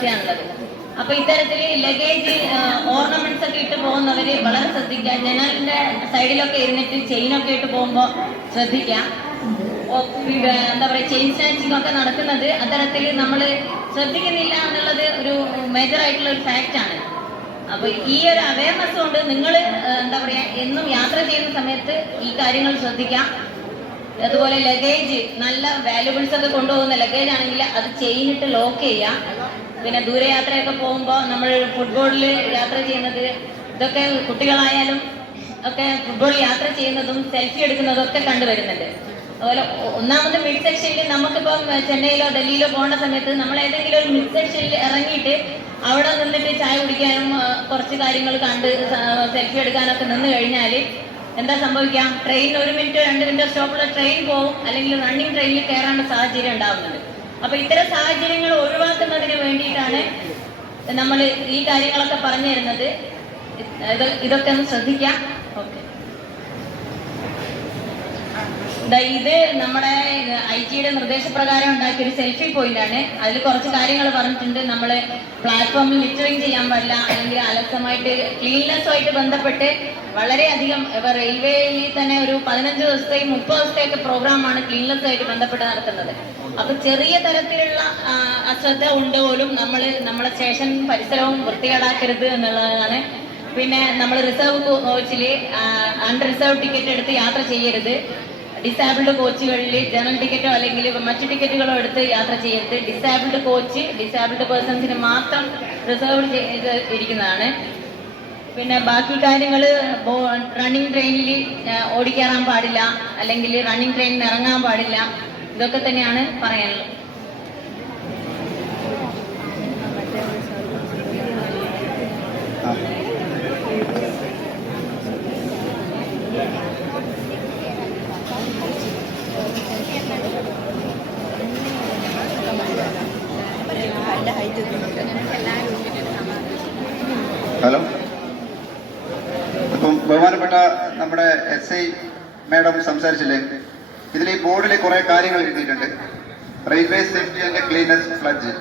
ഒരവസ്ഥയാണുള്ളത്. അപ്പൊ ഇത്തരത്തിൽ luggage ornaments ഒക്കെ ഇട്ട് പോകുന്നവര് വളരെ ശ്രദ്ധിക്കുക. ജനലിന്റെ സൈഡിലൊക്കെ ഇരുന്നിട്ട് ചെയിനൊക്കെ ഇട്ട് പോകുമ്പോൾ ശ്രദ്ധിക്കാം. എന്താ പറയുക, ചെയിൻ സ്നാച്ചിങ് ഒക്കെ നടക്കുന്നത് അത്തരത്തിൽ നമ്മൾ ശ്രദ്ധിക്കുന്നില്ല എന്നുള്ളത് ഒരു മേജർ ആയിട്ടുള്ള ഒരു ഫാക്റ്റാണ്. അപ്പൊ ഈ ഒരു അവയർനെസ് കൊണ്ട് നിങ്ങൾ എന്താ പറയാ, എന്നും യാത്ര ചെയ്യുന്ന സമയത്ത് ഈ കാര്യങ്ങൾ ശ്രദ്ധിക്കാം. അതുപോലെ ലഗേജ്, നല്ല വാല്യുബിൾസ് ഒക്കെ കൊണ്ടുപോകുന്ന ലഗേജ് ആണെങ്കിൽ അത് ചെയിനിട്ട് ലോക്ക് ചെയ്യാം. പിന്നെ ദൂരയാത്രയൊക്കെ പോകുമ്പോൾ നമ്മൾ ഫുട്ബോളിൽ യാത്ര ചെയ്യുന്നത്, ഇതൊക്കെ കുട്ടികളായാലും ഒക്കെ ഫുട്ബോൾ യാത്ര ചെയ്യുന്നതും സെൽഫി എടുക്കുന്നതും ഒക്കെ കണ്ടുവരുന്നുണ്ട്. അതുപോലെ ഒന്നാമത് മിഡ് സെക്ഷനിൽ നമുക്കിപ്പം ചെന്നൈയിലോ ഡൽഹിയിലോ പോകേണ്ട സമയത്ത് നമ്മൾ ഏതെങ്കിലും ഒരു മിഡ് സെക്ഷനിൽ ഇറങ്ങിയിട്ട് അവിടെ നിന്നിട്ട് ചായ കുടിക്കാനും കുറച്ച് കാര്യങ്ങൾ കണ്ട് സെൽഫി എടുക്കാനൊക്കെ നിന്ന് കഴിഞ്ഞാൽ എന്താ സംഭവിക്കാം? ട്രെയിൻ 1 മിനിറ്റോ 2 മിനിറ്റോ സ്റ്റോപ്പുള്ള ട്രെയിൻ പോകും, അല്ലെങ്കിൽ റണ്ണിങ് ട്രെയിനിൽ കയറേണ്ട സാഹചര്യം ഉണ്ടാകുന്നുണ്ട്. അപ്പൊ ഇത്തരം സാഹചര്യങ്ങൾ ഒഴിവാക്കുന്നതിന് വേണ്ടിയിട്ടാണ് നമ്മൾ ഈ കാര്യങ്ങളൊക്കെ പറഞ്ഞു തരുന്നത്. ഇതൊക്കെ ഒന്ന് ശ്രദ്ധിക്കാം. ഓക്കെ, ഇത് നമ്മുടെ IT-യുടെ നിർദ്ദേശപ്രകാരം ഉണ്ടാക്കിയ ഒരു സെൽഫി പോയിന്റ് ആണ്. അതിൽ കുറച്ച് കാര്യങ്ങൾ പറഞ്ഞിട്ടുണ്ട്. നമ്മൾ പ്ലാറ്റ്ഫോമിൽ ലിറ്ററിങ് ചെയ്യാൻ പാടില്ല, അല്ലെങ്കിൽ അലസമായിട്ട് ക്ലീൻനെസ്സുമായിട്ട് ബന്ധപ്പെട്ട് വളരെയധികം ഇപ്പൊ റെയിൽവേയിൽ തന്നെ ഒരു 15 ദിവസത്തെയും 30 ദിവസത്തെയൊക്കെ പ്രോഗ്രാമാണ് ക്ലീൻനെസ്സുമായിട്ട് ബന്ധപ്പെട്ട് നടത്തുന്നത്. അപ്പൊ ചെറിയ തരത്തിലുള്ള അശ്രദ്ധ ഉണ്ട് പോലും നമ്മളെ സ്റ്റേഷൻ പരിസരവും വൃത്തികേടാക്കരുത് എന്നുള്ളതാണ്. പിന്നെ നമ്മൾ റിസർവ് കോച്ചിൽ അൺറിസർവ് ടിക്കറ്റ് എടുത്ത് യാത്ര ചെയ്യരുത്. ഡിസേബിൾഡ് കോച്ചുകളിൽ ജനറൽ ടിക്കറ്റോ അല്ലെങ്കിൽ മറ്റു ടിക്കറ്റുകളോ എടുത്ത് യാത്ര ചെയ്യരുത്. ഡിസേബിൾഡ് കോച്ച് ഡിസേബിൾഡ് പേഴ്സൺസിന് മാത്രം റിസർവ് ചെയ്ത് ഇരിക്കുന്നതാണ്. പിന്നെ ബാക്കി കാര്യങ്ങൾ, റണ്ണിങ് ട്രെയിനിൽ ഓടിക്കയറാൻ പാടില്ല, അല്ലെങ്കിൽ റണ്ണിങ് ട്രെയിനിൽ ഇറങ്ങാൻ പാടില്ല. ഇതൊക്കെ തന്നെയാണ് പറയാനുള്ളത്. ഹലോ, ഇപ്പം ബഹുമാനപ്പെട്ട നമ്മുടെ SI മാഡം സംസാരിച്ചില്ലേ, ഇതിൽ ഈ ബോർഡിൽ കുറെ കാര്യങ്ങൾ എഴുതിയിട്ടുണ്ട്. റെയിൽവേ സേഫ്റ്റി ആൻഡ് ക്ലീനസ് ഫ്ലഡ്ജ്,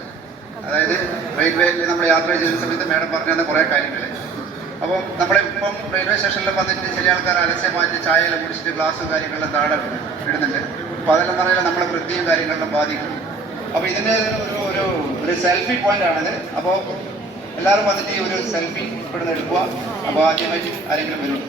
അതായത് റെയിൽവേയിൽ നമ്മൾ യാത്ര ചെയ്യുന്ന സമയത്ത് മാഡം പറഞ്ഞു തന്ന കുറെ കാര്യങ്ങൾ. അപ്പം നമ്മളിപ്പം റെയിൽവേ സ്റ്റേഷനിൽ വന്നിട്ട് ചില ആൾക്കാർ അലസ്യമായിട്ട് ചായയെല്ലാം കുടിച്ചിട്ട് ഗ്ലാസും കാര്യങ്ങളെല്ലാം താഴെ ഇടുന്നുണ്ട്. അപ്പോൾ അതെല്ലാം പറഞ്ഞാൽ നമ്മളെ വൃത്തിയും കാര്യങ്ങളെല്ലാം ബാധിക്കും. അപ്പോൾ ഇതിന് ഒരു സെൽഫി പോയിന്റ് ആണിത്. അപ്പോൾ എല്ലാവരും വന്നിട്ട് ഈ ഒരു സെൽഫി ഇവിടുന്ന് എടുക്കുക. അപ്പോൾ ആദ്യമായിട്ട് ആരെങ്കിലും വരും.